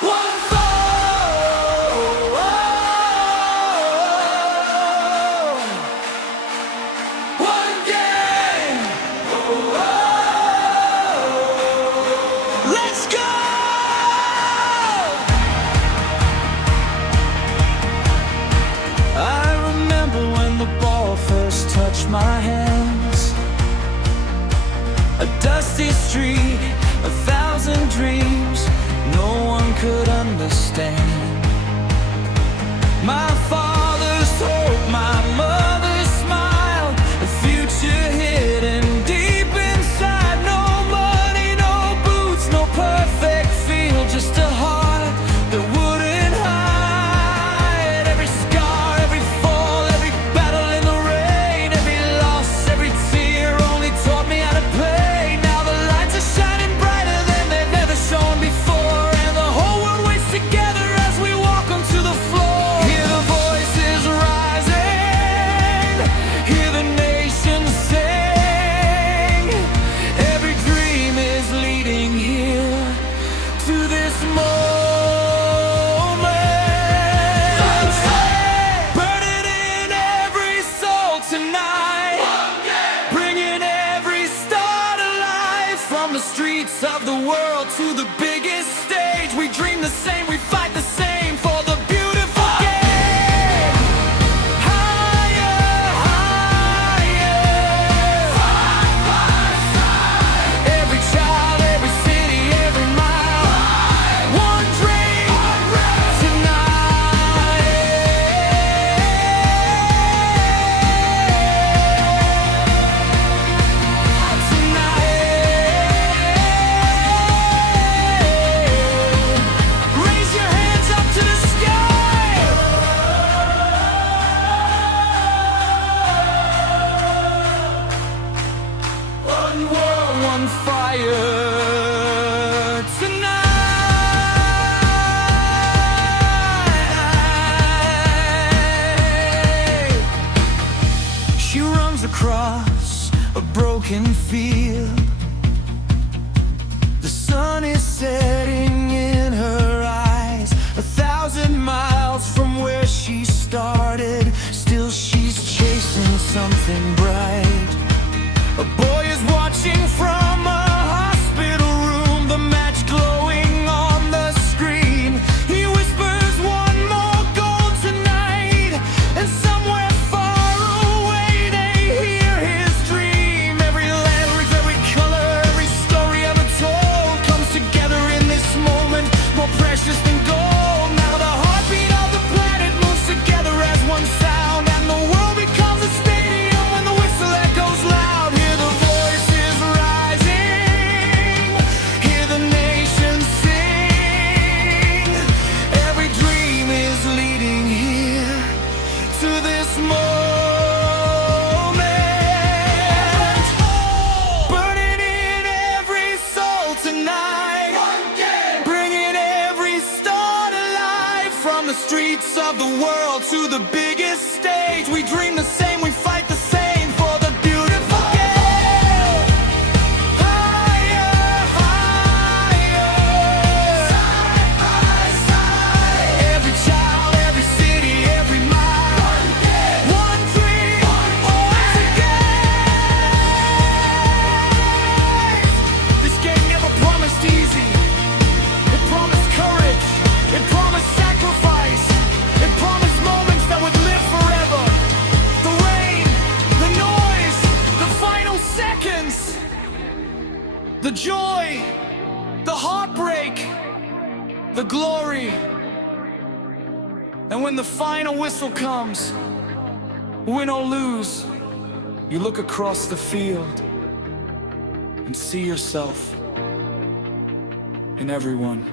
One fall, one game. Let's go! I remember when the ball first touched my hands. A dusty street, 1,000 dreams no one could understand. My father's hope, my mother's smile, the future hidden deep inside. No money, no boots, no perfect field, just a heart that wouldn't hide. Every scar, every fall, every battle in the rain, every loss, every tear only taught me how to play. Now the lights are shining brighter than they've never shone before, and the whole world waits together as we walk onto the floor. Hear the voices rising, hear the nation sing. Every dream is leading here to this moment. Burning in every soul tonight, bringing every star to life. From the streets of the world to the biggest stage, we dream the same, we fight the same for the beautiful game. Higher, higher, side by side. Every child, every city, every mile, one dream tonight. Raise your hands up to the sky. One world, one fire tonight. She runs across a broken field. The sun is setting in her eyes, 1,000 miles from where she started. Still she's chasing something bright. A boy is watching from a hospital room, the match glowing on the screen. He whispers one more goal tonight, and somewhere far away they hear his dream. Every language, every color, every story ever told comes together in this moment, more precious than gold. Now the heartbeat of the planet moves together as one sound, and the world becomes a stadium when the whistle echoes loud. Hear the voices rising, hear the nation sing. Every dream is leading here to this moment. Burning in every soul tonight, bringing every star to life. From the streets of the world to the biggest stage, we dream the same, we fight the same for the beautiful game. Higher, higher, side by side. Every child, every city, every mile, one dream, once again. This game never promised easy. It promised courage, it promised sacrifice, it promised moments that would live forever. The rain, the noise, the final seconds, the joy, the heartbreak, the glory. And when the final whistle comes, win or lose, you look across the field and see yourself in everyone.